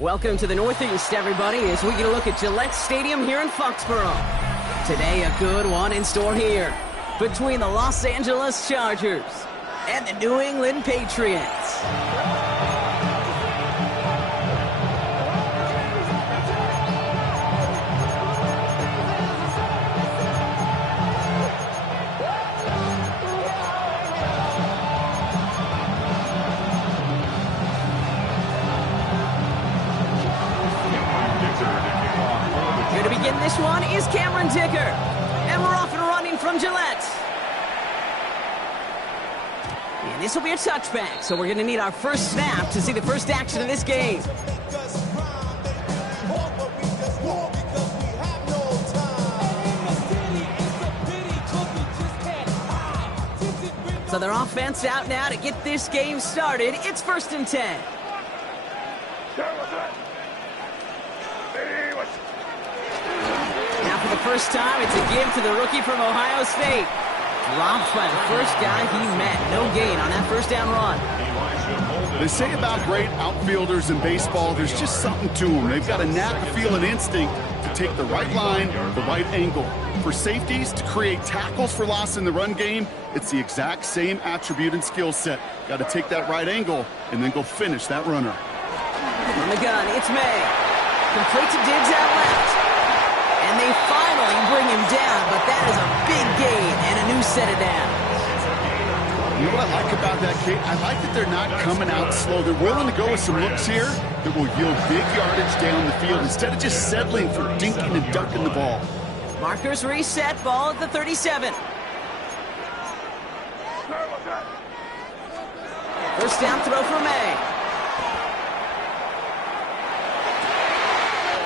Welcome to the Northeast, everybody, as we get a look at Gillette Stadium here in Foxborough. Today, a good one in store here between the Los Angeles Chargers and the New England Patriots. This one is Cameron Dicker, and we're off and running from Gillette. And this will be a touchback, so we're going to need our first snap to see the first action of this game. So their offense out now to get this game started. It's 1st and 10. Now for the first time, it's a give to the rookie from Ohio State. Dropped by the first guy he met. No gain on that first down run. They say about great outfielders in baseball, there's just something to them. They've got a knack, a feel, an instinct to take the right line, the right angle. For safeties, to create tackles for loss in the run game, it's the exact same attribute and skill set. Got to take that right angle and then go finish that runner. On the gun, it's May. Complete to Diggs out left. And they finally bring him down, but that is a big gain and a new set of downs. You know what I like about that, Kate? I like that they're not coming out slow. They're willing to go with some looks here that will yield big yardage down the field instead of just settling for dinking and dunking the ball. Markers reset, ball at the 37. First down throw for May.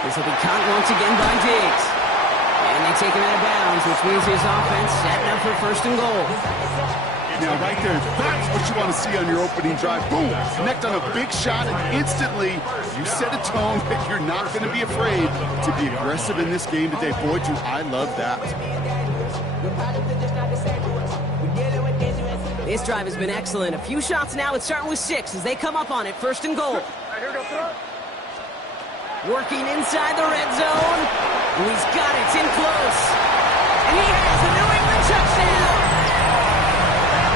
This will be caught once again by Diggs. And they take him out of bounds, which means his offense setting up for 1st and goal. Now right there, that's what you want to see on your opening drive. Boom! Connect on a big shot, and instantly you set a tone that you're not going to be afraid to be aggressive in this game today. Boy, do I love that. This drive has been excellent. A few shots now. It's starting with 6 as they come up on it. 1st and goal. Working inside the red zone. Oh, he's got it. It's in close. And he has a New England touchdown.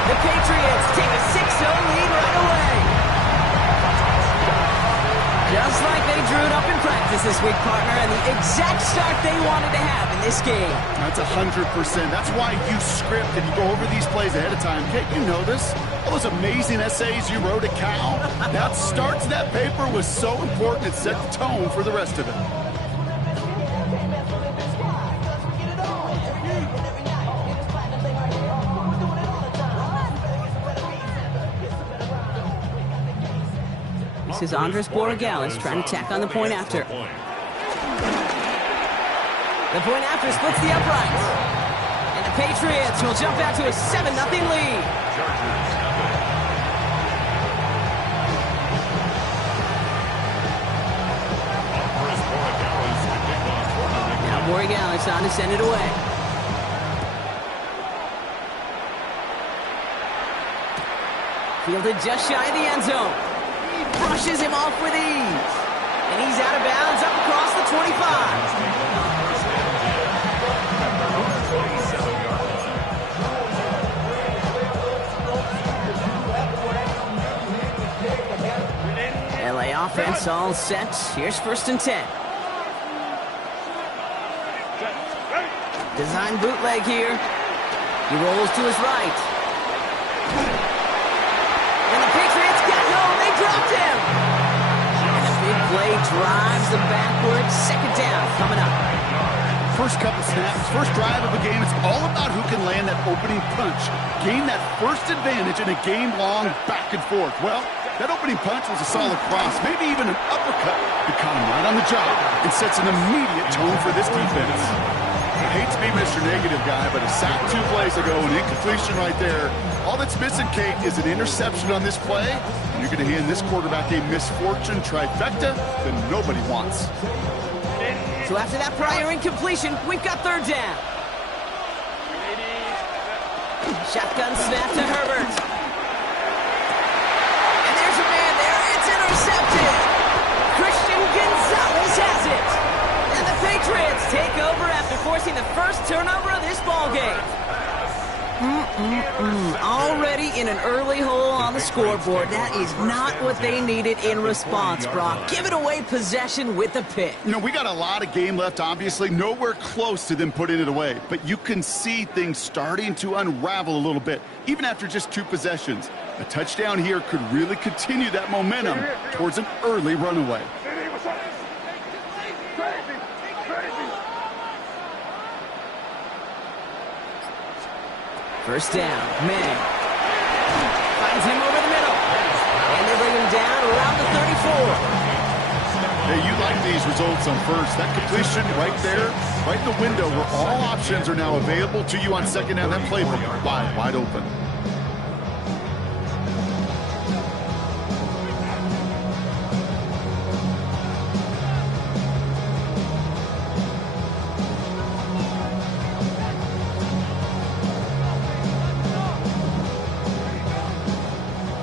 The Patriots take a 6-0 lead right away. Just like they drew it up in practice this week, partner, and the exact start they wanted to have in this game. That's 100%. That's why you script and you go over these plays ahead of time. Kate, you know this. All those amazing essays you wrote at Cal, that start to that paper was so important. It set the tone for the rest of it. This is Andres Borregales trying to tack on the point after. The point after splits the uprights. And the Patriots will jump out to a 7-0 lead. Now Borregales on to send it away. Fielded just shy of the end zone. Brushes him off with ease. And he's out of bounds up across the 25. LA offense all set. Here's 1st and 10. Design bootleg here. He rolls to his right. And the Patriots got home. They dropped him. And a big play drives them backwards. 2nd down coming up. First couple snaps, first drive of a game, it's all about who can land that opening punch. Gain that first advantage in a game-long back and forth. Well, that opening punch was a solid cross, maybe even an uppercut. It caught him right on the job and sets an immediate tone for this defense. I hate to be Mr. Negative guy, but a sack 2 plays ago, an incompletion right there. All that's missing, Kate, is an interception on this play. And you're going to hand this quarterback a misfortune trifecta that nobody wants. So after that prior incompletion, we've got 3rd down. Shotgun snap to Herbert. And there's a man there. It's intercepted. Christian forcing the first turnover of this ball game. Already in an early hole on the scoreboard. That is not what they needed in response, Brock. Give it away possession with a pick. You know, we got a lot of game left, obviously. Nowhere close to them putting it away. But you can see things starting to unravel a little bit, even after just 2 possessions. A touchdown here could really continue that momentum towards an early runaway. First down, May. Finds him over the middle. And they bring him down around the 34. Hey, you like these results on first. That completion right there, right in the window where all options are now available to you on second down. That playbook wide open.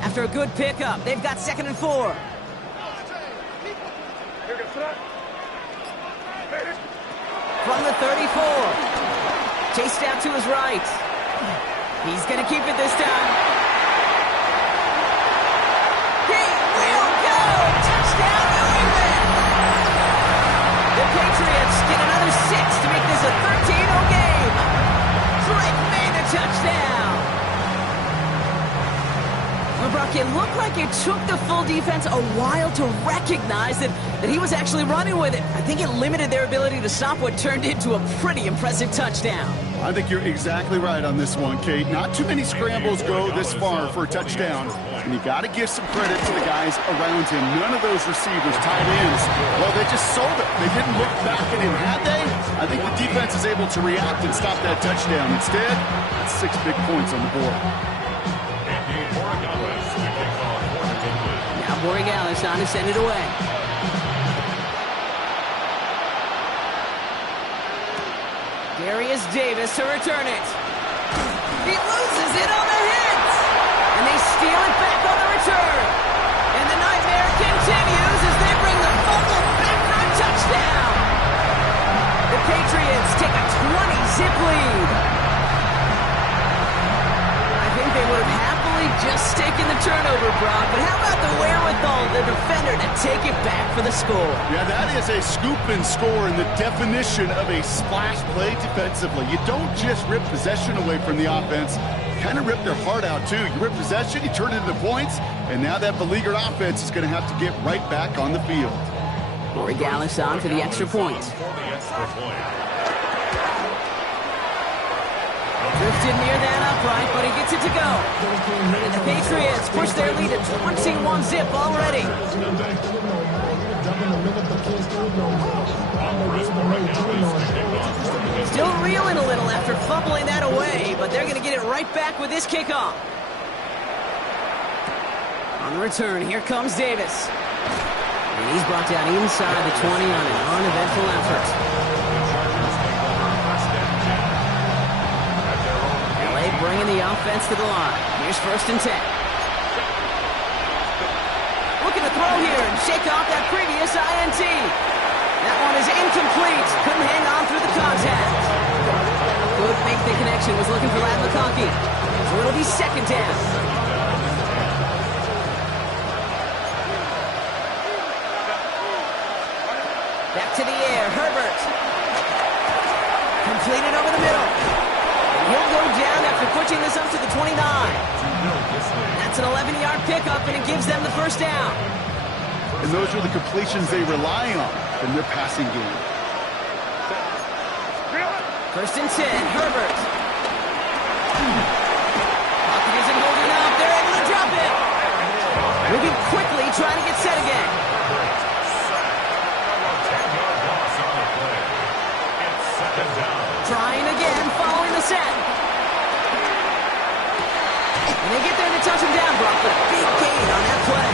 After a good pickup, they've got 2nd and 4. From the 34. Chased out to his right. He's going to keep it this time. He will go! Touchdown, New England! The Patriots get another 6 to make this a 13-0 game. Drake made a touchdown. Brock, it looked like it took the full defense a while to recognize that he was actually running with it. I think it limited their ability to stop what turned into a pretty impressive touchdown. I think you're exactly right on this one, Kate. Not too many scrambles go this far for a touchdown. And you got to give some credit to the guys around him. None of those receivers, tight ends, well, they just sold it. They didn't look back at him, had they? I think the defense is able to react and stop that touchdown. Instead, it's 6 big points on the board. Borregales on to send it away. Darius Davis to return it. He loses it on the hit. And they steal it back on the return. And the nightmare continues as they bring the fumble back for a touchdown. The Patriots take a 20-zip lead. I think they would have happily just taken the turnover, Brock, but how about the wherewithal of the defender to take it back for the score? Yeah, that is a scoop and score in the definition of a splash play defensively. You don't just rip possession away from the offense. You kind of rip their heart out, too. You rip possession, you turn it into points, and now that beleaguered offense is going to have to get right back on the field. Borregales on for the extra point. Drifted near that upright, but he gets it to go. And the Patriots push their lead to 21-zip already. Still reeling a little after fumbling that away, but they're going to get it right back with this kickoff. On the return, here comes Davis. And he's brought down inside the 20 on an uneventful effort. Bringing the offense to the line. Here's 1st and 10. Looking to throw here and shake off that previous INT. That one is incomplete. Couldn't hang on through the contact. Could make the connection. Was looking for Lad McConkey. So it'll be 2nd down. Back to the air. Herbert. Completed over the middle. He'll go down after pushing this up to the 29. That's an 11-yard pickup, and it gives them the 1st down. And those are the completions they rely on in their passing game. 1st and 10, Herbert. Pocket isn't holding up. They're able to drop it. Moving quickly, trying to get set again. Trying again, following the set. And they get there to touch him down, Brock. A big gain on that play.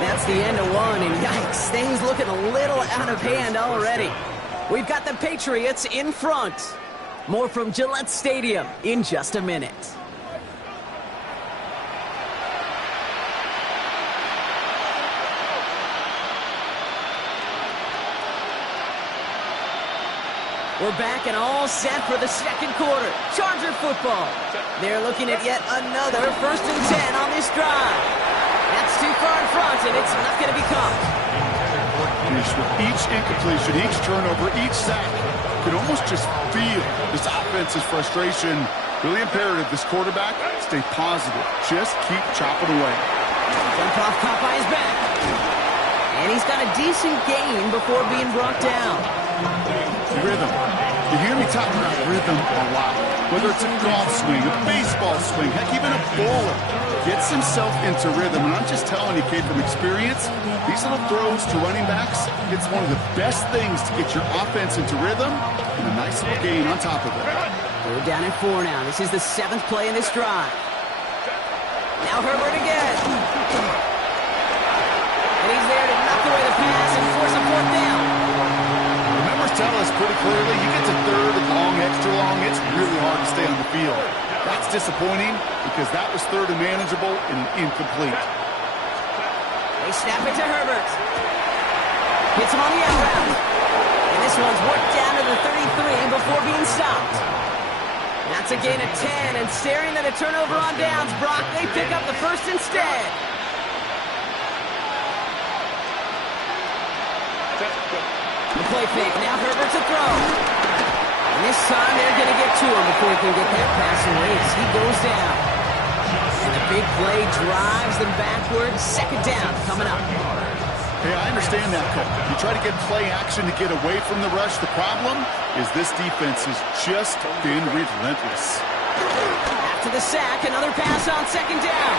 That's the end of one, and yikes, things looking a little out of hand already. We've got the Patriots in front. More from Gillette Stadium in just a minute. We're back and all set for the second quarter. Charger football. They're looking at yet another 1st and 10 on this drive. That's too far in front, and it's not going to be caught. With each incompletion, each turnover, each sack, you can almost just feel this offense's frustration. Really imperative, this quarterback, stay positive. Just keep chopping away. Jump off caught by his back. And he's got a decent gain before being brought down. Rhythm. You hear me talk about rhythm a lot. Whether it's a golf swing, a baseball swing, heck, even a bowler gets himself into rhythm. And I'm just telling you, kid, from experience, these little throws to running backs, it's one of the best things to get your offense into rhythm and a nice little gain on top of it. We're down at 4 now. This is the 7th play in this drive. Now Herbert again. And he's there to knock away the pass and force a 4th down. The numbers tell us pretty clearly, you get to 3rd and long, extra long, it's really hard to stay on the field. That's disappointing because that was 3rd and manageable and an incomplete. They snap it to Herbert. Hits him on the out route. And this one's worked down to the 33 before being stopped. That's a gain of 10, and staring at a turnover on downs, Brock, they pick up the 1st instead. The play fake, now Herbert's a throw. And this time they're going to get to him before he can get that pass away as he goes down. And the big play drives them backwards. 2nd down coming up. Hey, I understand that, Cole. You try to get play action to get away from the rush. The problem is this defense has just been relentless. After the sack, another pass on 2nd down.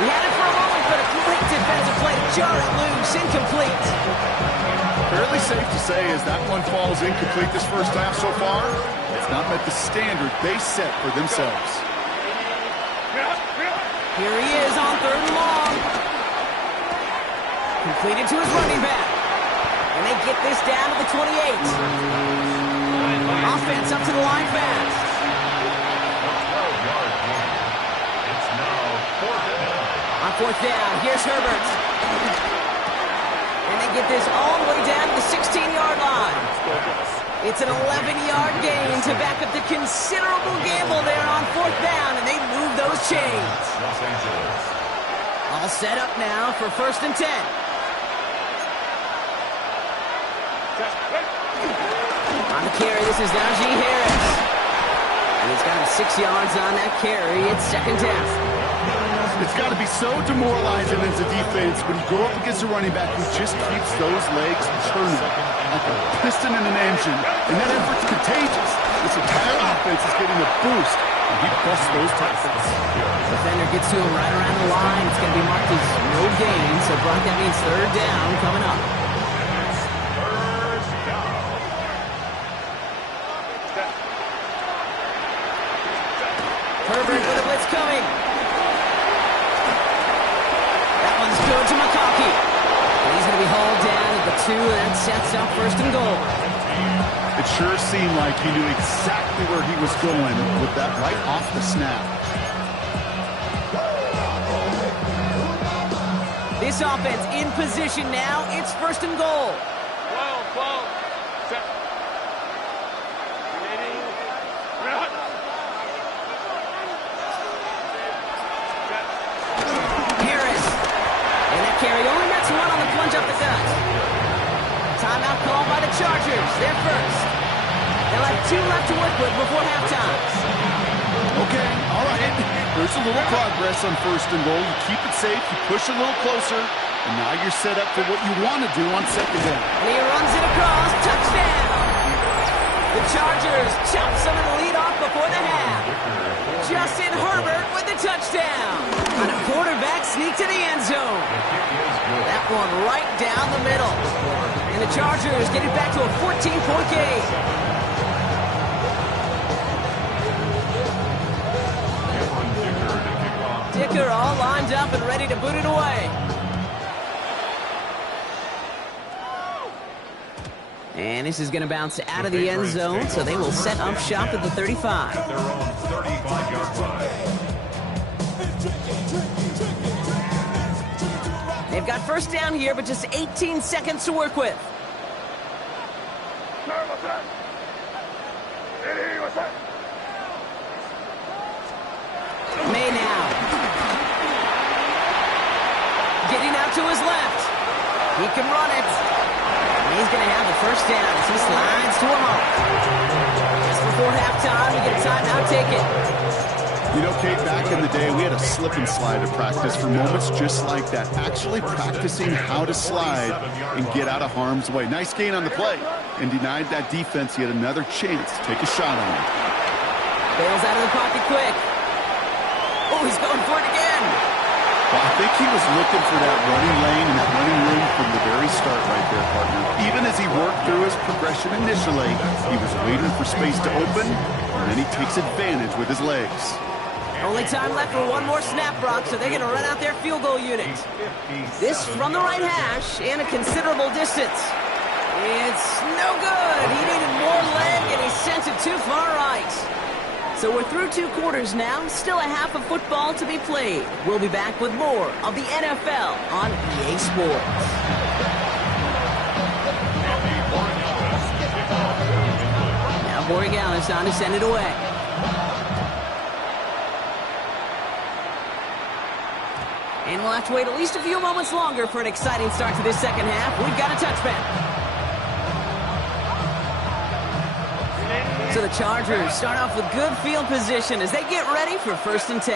We had it for a moment, but a great defensive play to jar it loose. Incomplete. Fairly safe to say as that one falls incomplete this first half so far, it's not met the standard they set for themselves. Here he is on 3rd and long. Completed to his running back. And they get this down to the 28. Offense up to the line fast. On 4th down, here's Herbert. And they get this all the way down to the 16-yard line. It's an 11-yard gain to back up the considerable gamble there on 4th down, and they move those chains. All set up now for 1st and 10. On the carry, this is Najee Harris. And he's got him 6 yards on that carry. It's 2nd down. It's got to be so demoralizing as a defense when you go up against a running back who just keeps those legs turning like a piston in an engine. And that effort's contagious. This entire offense is getting a boost, and he busts those tackles. Defender gets to him right around the line. It's going to be marked as no gain. So, Brock, that means 3rd down coming up. Herbert with a blitz coming. That one's good to McConkey. And he's going to be hauled down at the 2, and that sets up 1st and goal. It sure seemed like he knew exactly where he was going with that right off the snap. This offense in position now. It's 1st and goal. 12. Carry only gets 1 on the plunge up the gut. Timeout called by the Chargers. They're first. They'll have 2 left to work with before halftime. Okay, all right. There's a little progress on 1st and goal. You keep it safe, you push a little closer, and now you're set up for what you want to do on 2nd down. And he runs it across. Touchdown. The Chargers chop some of the lead off before the half. Justin Herbert with the touchdown. On a quarterback sneak to the end zone. That one right down the middle. And the Chargers get it back to a 14-point game. Dicker all lined up and ready to boot it away. And this is going to bounce out of the end zone, so they will set up shop at the 35. Their own 35-yard line. They've got 1st down here, but just 18 seconds to work with. can run it. And he's going to have the first down as he slides to a halt. Just before halftime, we get a timeout taken. You know, Kate, back in the day, we had a slip and slide at practice for moments just like that. Actually practicing how to slide and get out of harm's way. Nice gain on the play and denied that defense yet another chance to take a shot on him. Bails out of the pocket quick. Oh, he's going for it again. Well, I think he was looking for that running lane and that running room from the very start right there, partner. Even as he worked through his progression initially, he was waiting for space to open, and then he takes advantage with his legs. Only time left for one more snap, Brock, so they're going to run out their field goal unit. This from the right hash and a considerable distance. It's no good. He needed more leg, and he sent it too far right. So we're through 2 quarters now, still a half of football to be played. We'll be back with more of the NFL on EA Sports. Now Borregales on to send it away. And we'll have to wait at least a few moments longer for an exciting start to this second half. We've got a touchback. So the Chargers start off with good field position as they get ready for 1st and 10.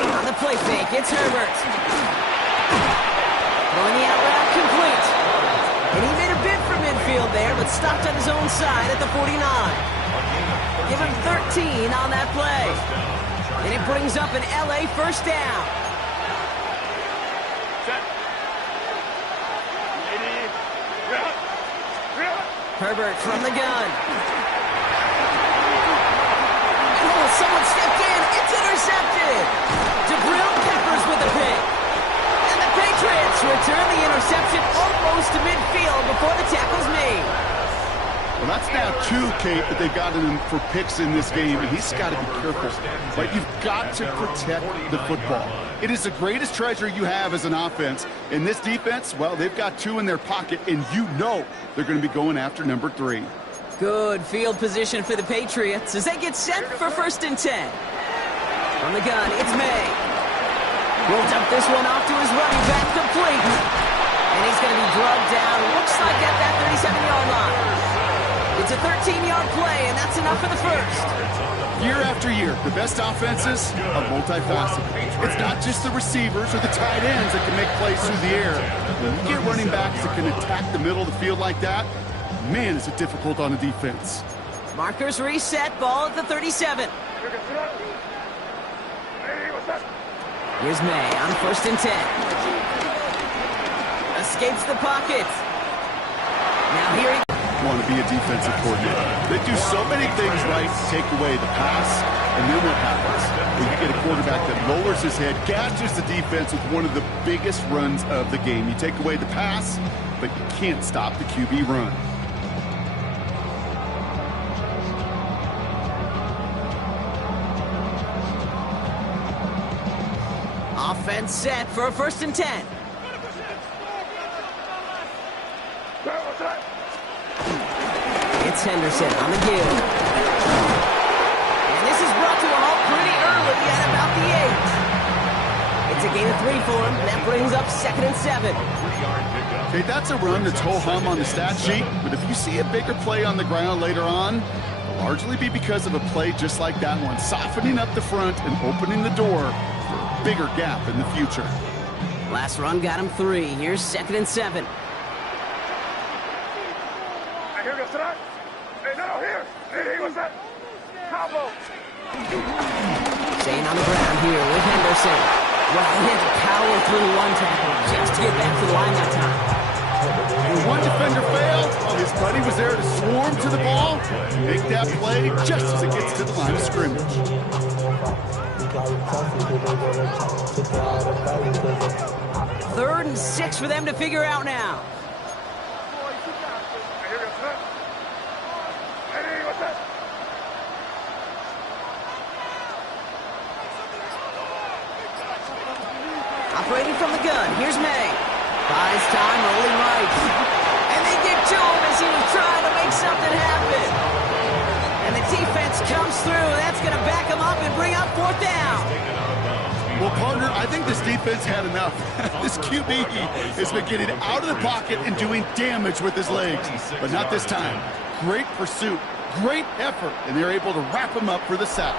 On the play fake, it's Herbert. Throwing the out route complete. And he made a bid for midfield there, but stopped on his own side at the 49. Give him 13 on that play. And it brings up an LA first down. Herbert from the gun. Oh, someone stepped in. It's intercepted. DeBrill Peppers with a pick. And the Patriots return the interception almost to midfield before the tackle's made. Well, that's now 2, Kate, that they've gotten him for picks in this game, and he's got to be careful. But you've got to protect the football. It is the greatest treasure you have as an offense. In this defense, well, they've got 2 in their pocket, and you know they're going to be going after number 3. Good field position for the Patriots as they get set for 1st and 10. From the gun, it's May. We'll dump this one off to his running back, complete. And he's going to be drugged down, looks like at that 37-yard line. It's a 13-yard play, and that's enough for the first. Year after year, the best offenses are multifaceted. It's not just the receivers or the tight ends that can make plays through the air. When you get running backs that can attack the middle of the field like that, man, is it difficult on a defense. Markers reset, ball at the 37. Here's May on 1st and 10. Escapes the pocket. Now here he want to be a defensive coordinator. They do so many things right to take away the pass, and then what happens? When you get a quarterback that lowers his head, gashes the defense with one of the biggest runs of the game. You take away the pass, but you can't stop the QB run. Offense set for a 1st and 10. It's Henderson on the give. And this is brought to a halt pretty early at about the 8. It's a gain of 3 for him. That brings up 2nd and 7. Okay, that's a run that's ho-hum on the stat sheet, but if you see a bigger play on the ground later on, it'll largely be because of a play just like that one, softening up the front and opening the door for a bigger gap in the future. Last run got him 3. Here's 2nd and 7. Staying on the ground here with Henderson. Well, he had to power through 1 tackle just to get back to the line that time. When one defender failed, his buddy was there to swarm to the ball, make that play just as it gets to the line of scrimmage. 3rd and 6 for them to figure out now. Operating from the gun, here's May. Buys time, rolling right. And they get to him as he was trying to make something happen. And the defense comes through. That's going to back him up and bring up 4th down. Well, partner, I think this defense had enough. This QB has been getting out of the pocket and doing damage with his legs. But not this time. Great pursuit, great effort, and they're able to wrap him up for the sack.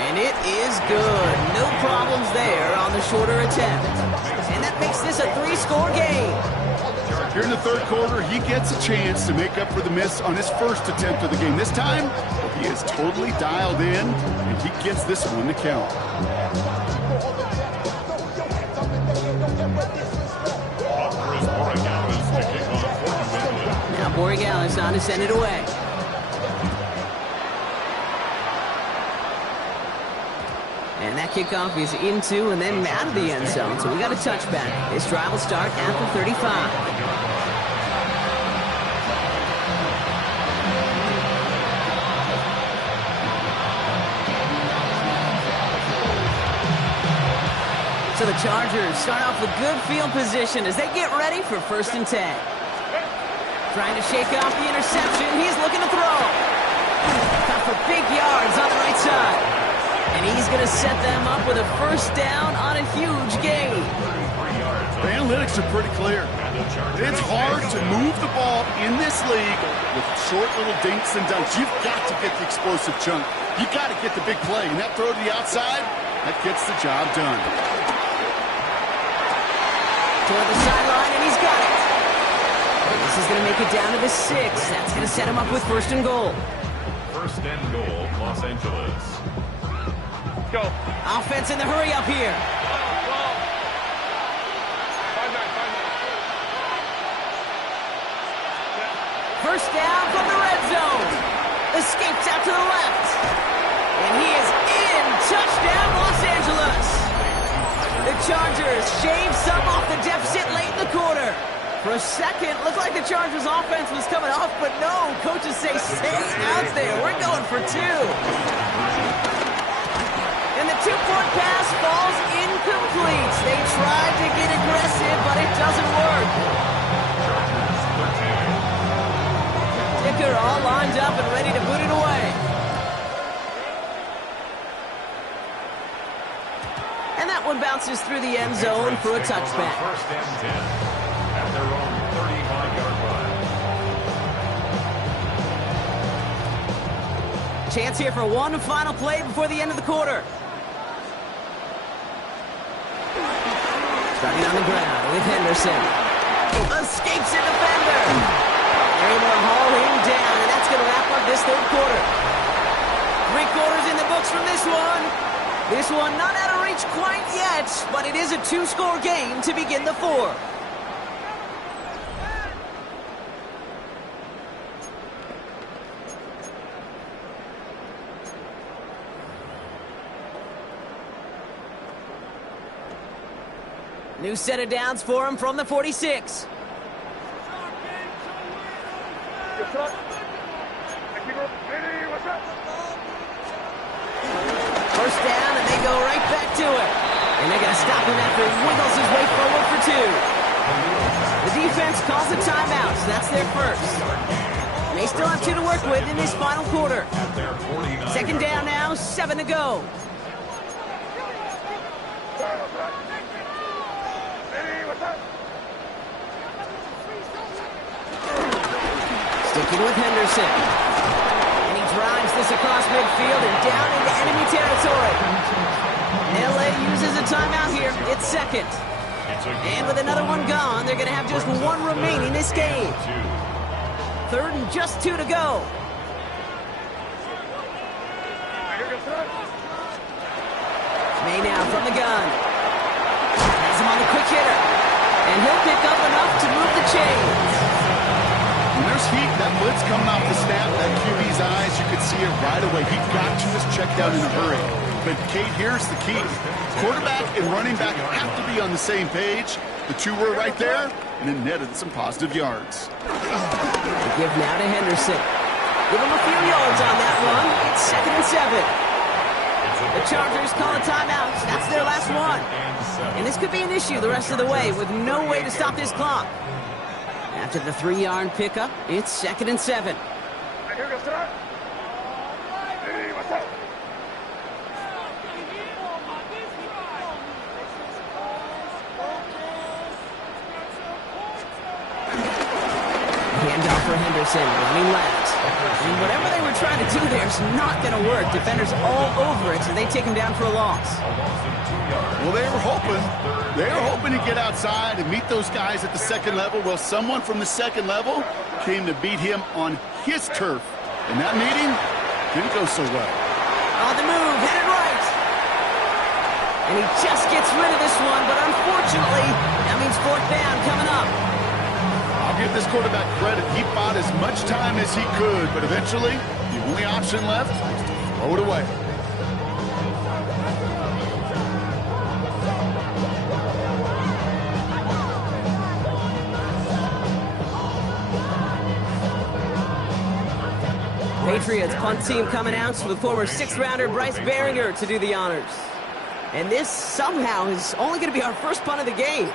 And it is good. No problems there on the shorter attempt. And that makes this a 3-score game. Here in the third quarter, he gets a chance to make up for the miss on his first attempt of the game. This time, he is totally dialed in, and he gets this one to count. Now Borregales on to send it away. And that kickoff is into and then out of the end zone. So we got a touchback. This drive will start at the 35. So the Chargers start off with good field position as they get ready for 1st and 10. Trying to shake off the interception. He's looking to throw. Cut for big yards on the right side. And he's going to set them up with a 1st down on a huge gain. The analytics are pretty clear. It's hard to move the ball in this league with short little dinks and dunks. You've got to get the explosive chunk. You've got to get the big play. And that throw to the outside, that gets the job done. Toward the sideline, and he's got it. This is going to make it down to the 6. That's going to set him up with 1st and goal. 1st and goal, Los Angeles. Go. Offense in the hurry up here. First down from the red zone. Escapes out to the left. And he is in. Touchdown, Los Angeles. The Chargers shave some off the deficit late in the quarter. For a second, looked like the Chargers offense was coming off, but no. Coaches say, stay out there. We're going for 2. And the 2-point pass falls incomplete. They tried to get aggressive, but it doesn't work. Kicker all lined up and ready to boot it away. And that one bounces through the end zone for a touchback. 1st and 10 at their own 35-yard line. Chance here for one final play before the end of the quarter. Starting on the ground with Henderson. Escapes a defender. They're able to haul him down, and that's going to wrap up this third quarter. 3 quarters in the books from this one. This one not out of reach quite yet, but it is a 2-score game to begin the 4th. New set of downs for him from the 46. First down, and they go right back to it. And they're going to stop him after he wiggles his way forward for 2. The defense calls a timeout, so that's their first. And they still have 2 to work with in this final quarter. 2nd down now, 7 to go. Sticking with Henderson. And he drives this across midfield and down into enemy territory. LA uses a timeout here. It's 2nd. And with another one gone, they're going to have just 1 remaining this game. 3rd and just 2 to go. May now from the gun. Has him on the quick hitter. And he'll pick up enough to move the chains. When there's heat, that blitz coming off the snap, that QB's eyes, you could see it right away. He got to his check down in a hurry. But, Kate, here's the key. Quarterback and running back have to be on the same page. The 2 were right there, and it netted some positive yards. They give now to Henderson. Give him a few yards on that run. It's 2nd and 7. The Chargers call a timeout. That's their last one. And this could be an issue the rest of the way with no way to stop this clock. After the 3-yard pickup, it's 2nd and 7. for Henderson, running left. And whatever they were trying to do there is not going to work. Defenders all over it, so they take him down for a loss. Well, they were hoping to get outside and meet those guys at the second level. Well, someone from the second level came to beat him on his turf. And that meeting didn't go so well. On the move, headed right. And he just gets rid of this one, but unfortunately, that means fourth down coming up. I'll give this quarterback credit. He bought as much time as he could, but eventually, the only option left was to throw it away. Patriots punt team coming out for the former sixth-rounder Bryce Behringer to do the honors. And this somehow is only going to be our first punt of the game.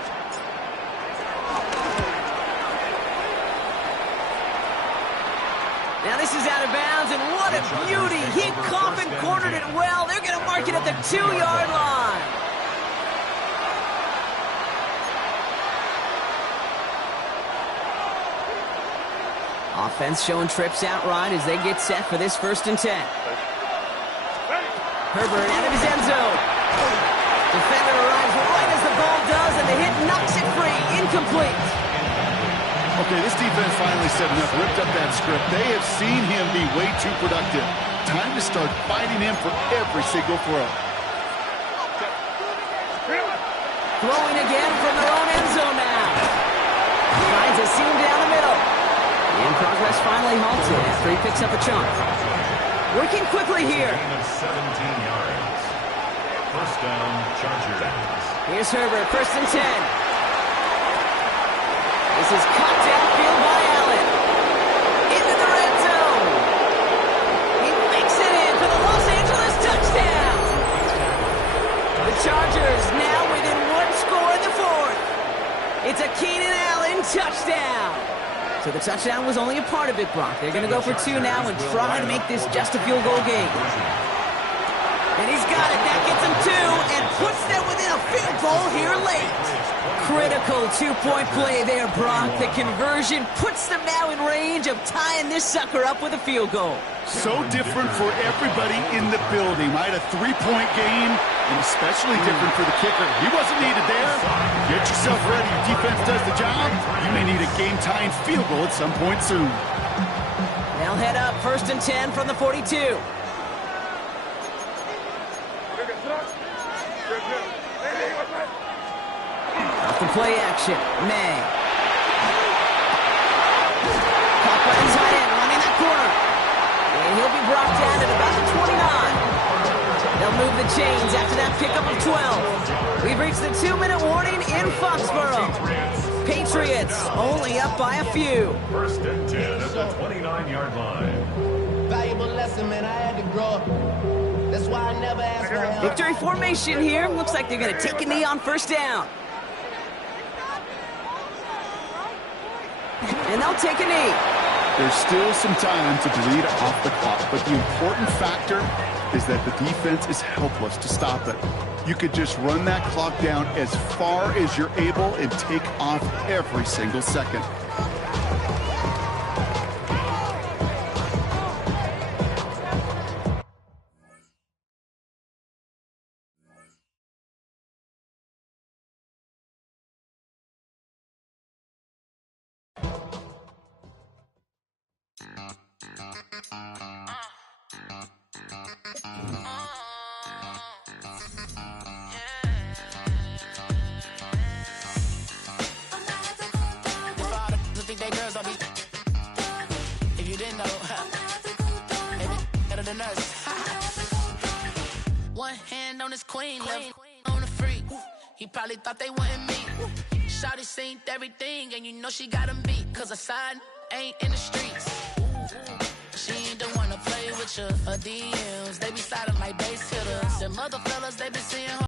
Now this is out of bounds, and what a beauty. He coffin cornered it well. They're going to mark it at the 2-yard line. Offense showing trips outright as they get set for this 1st and 10. Herbert out of his end zone. Defender arrives right as the ball does, and the hit knocks it free. Incomplete. Okay, this defense finally said enough, ripped up that script. They have seen him be way too productive. Time to start fighting him for every single throw. Throwing again from their own end zone now. Finds a seam down the middle. And progress finally halted after he picks up a chunk. Working quickly here. 17 yards. First down, Chargers. Here's Herbert, 1st and 10. This is caught downfield by Allen. Into the red zone. He makes it in for the Los Angeles touchdown. The Chargers now within 1 score in the 4th. It's a Keenan Allen touchdown. So the touchdown was only a part of it, Brock. They're going to go for 2 now and try to make this just a field goal game. And he's got it. That gets him 2 and puts them within a field goal here late. Critical 2-point play there, Brock. The conversion puts them now in range of tying this sucker up with a field goal. So different for everybody in the building, right? A 3-point game, and especially different for the kicker. He wasn't needed there. Get yourself ready. Your defense does the job. You may need a game-tying field goal at some point soon. They'll head up 1st and 10 from the 42. Off the play action, May. Caught by the tight end, running that corner. And he'll be brought down at about the 29. They'll move the chains after that pickup of 12. We've reached the 2-minute warning in Foxborough. Patriots only up by a few. 1st and 10 at the 29-yard line. Valuable lesson, man. I had to grow up. That's why I never asked for help. Victory formation here. Looks like they're going to take a knee on 1st down. And they'll take a knee. There's still some time to bleed off the clock, but the important factor is that the defense is helpless to stop it. You could just run that clock down as far as you're able and take off every single second. If you didn't know, maybe better than us. One hand on his queen, left on the freak. He probably thought they wouldn't meet. Shawty seen everything, and you know she got him beat. Cause her side ain't in the streets. She ain't the one to play with you. Her DMs, they be sliding like base hitters. And mother fellas, they be seeing her.